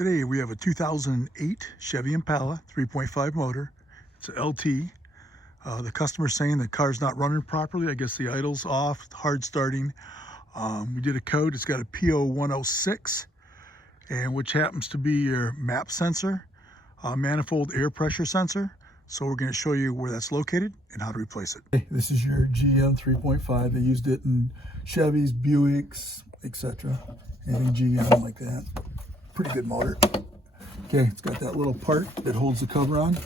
Today we have a 2008 Chevy Impala 3.5 motor. It's a LT. The customer's saying the car's not running properly. I guess the idle's off, hard starting. We did a code. It's got a P0106, and which happens to be your map sensor, manifold air pressure sensor. So we're going to show you where that's located and how to replace it. Okay, this is your GM 3.5. They used it in Chevys, Buicks, etc. Anything GM like that. Pretty good motor. Okay, it's got that little part that holds the cover on,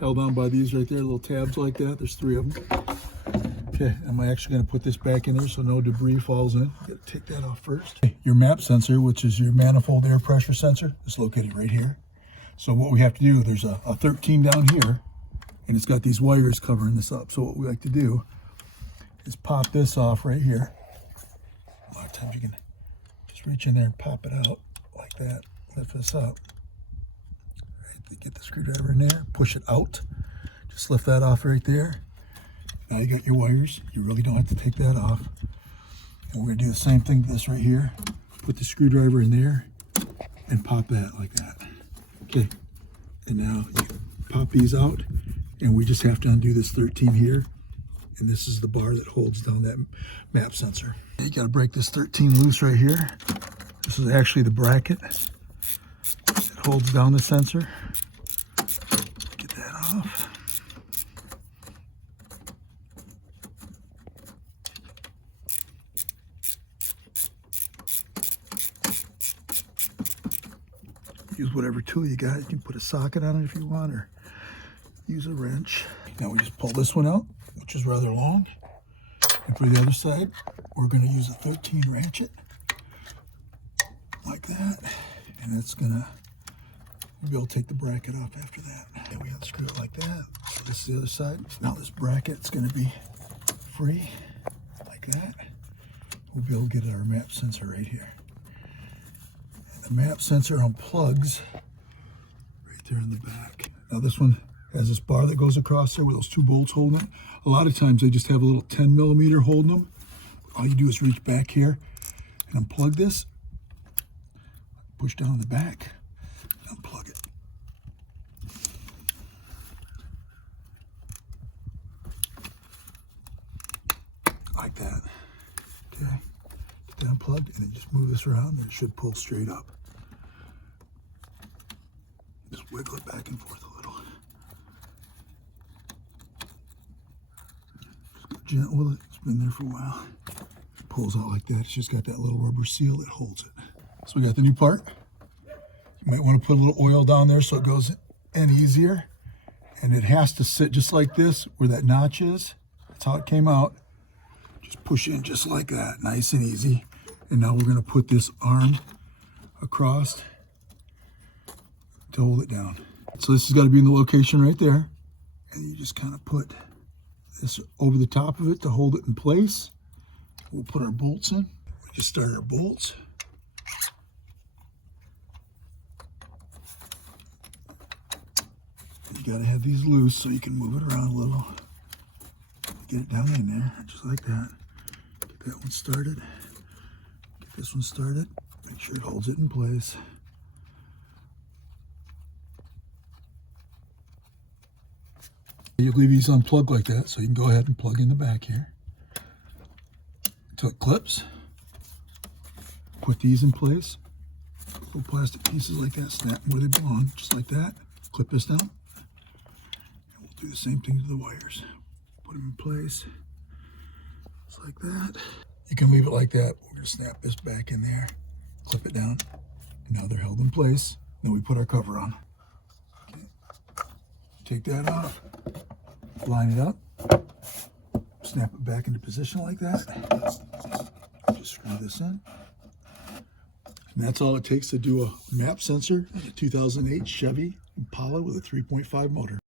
held on by these right there, little tabs like that. There's 3 of them. Okay, I'm actually going to put this back in there so no debris falls in. Got to take that off first. Okay, your map sensor, which is your manifold air pressure sensor, is located right here. So what we have to do, there's a 13 down here, and it's got these wires covering this up. So what we like to do is pop this off right here. A lot of times you can just reach in there and pop it out like that. Lift this up. Right, get the screwdriver in there, push it out. Just lift that off right there. Now you got your wires. You really don't have to take that off. And we're going to do the same thing to this right here. Put the screwdriver in there and pop that like that. Okay. And now you pop these out, and we just have to undo this 13 here. And this is the bar that holds down that map sensor. You got to break this 13 loose right here. This is actually the bracket that holds down the sensor. Get that off. Use whatever tool you got. You can put a socket on it if you want, or use a wrench. Now we just pull this one out, which is rather long. And for the other side, we're going to use a 13 ratchet like that, and it's gonna, we'll be able to take the bracket off after that. And we unscrew it like that. So this is the other side. Now this bracket's gonna be free like that. We'll be able to get our map sensor right here. And the map sensor unplugs right there in the back. Now this one has this bar that goes across there with those 2 bolts holding it. A lot of times they just have a little 10mm holding them. All you do is reach back here and unplug this. Push down the back, unplug it. Like that. Okay. Get that unplugged, and then just move this around, and it should pull straight up. Just wiggle it back and forth a little. Just go gentle with it. It's been there for a while. It pulls out like that. It's just got that little rubber seal that holds it. So we got the new part. You might want to put a little oil down there so it goes in easier. And it has to sit just like this where that notch is. That's how it came out. Just push in just like that, nice and easy. And now we're going to put this arm across to hold it down. So this has got to be in the location right there. And you just kind of put this over the top of it to hold it in place. We'll put our bolts in. We just start our bolts. You gotta have these loose so you can move it around a little. Get it down in there, just like that. Get that one started. Get this one started. Make sure it holds it in place. You leave these unplugged like that, so you can go ahead and plug in the back here. Until it clips. Put these in place. Little plastic pieces like that, snap them where they belong, just like that. Clip this down. Do the same thing to the wires. Put them in place, just like that. You can leave it like that. We're going to snap this back in there, clip it down, and now they're held in place. Then we put our cover on. Okay. Take that off, line it up, snap it back into position like that. Just screw this in. And that's all it takes to do a map sensor in a 2008 Chevy Impala with a 3.5 motor.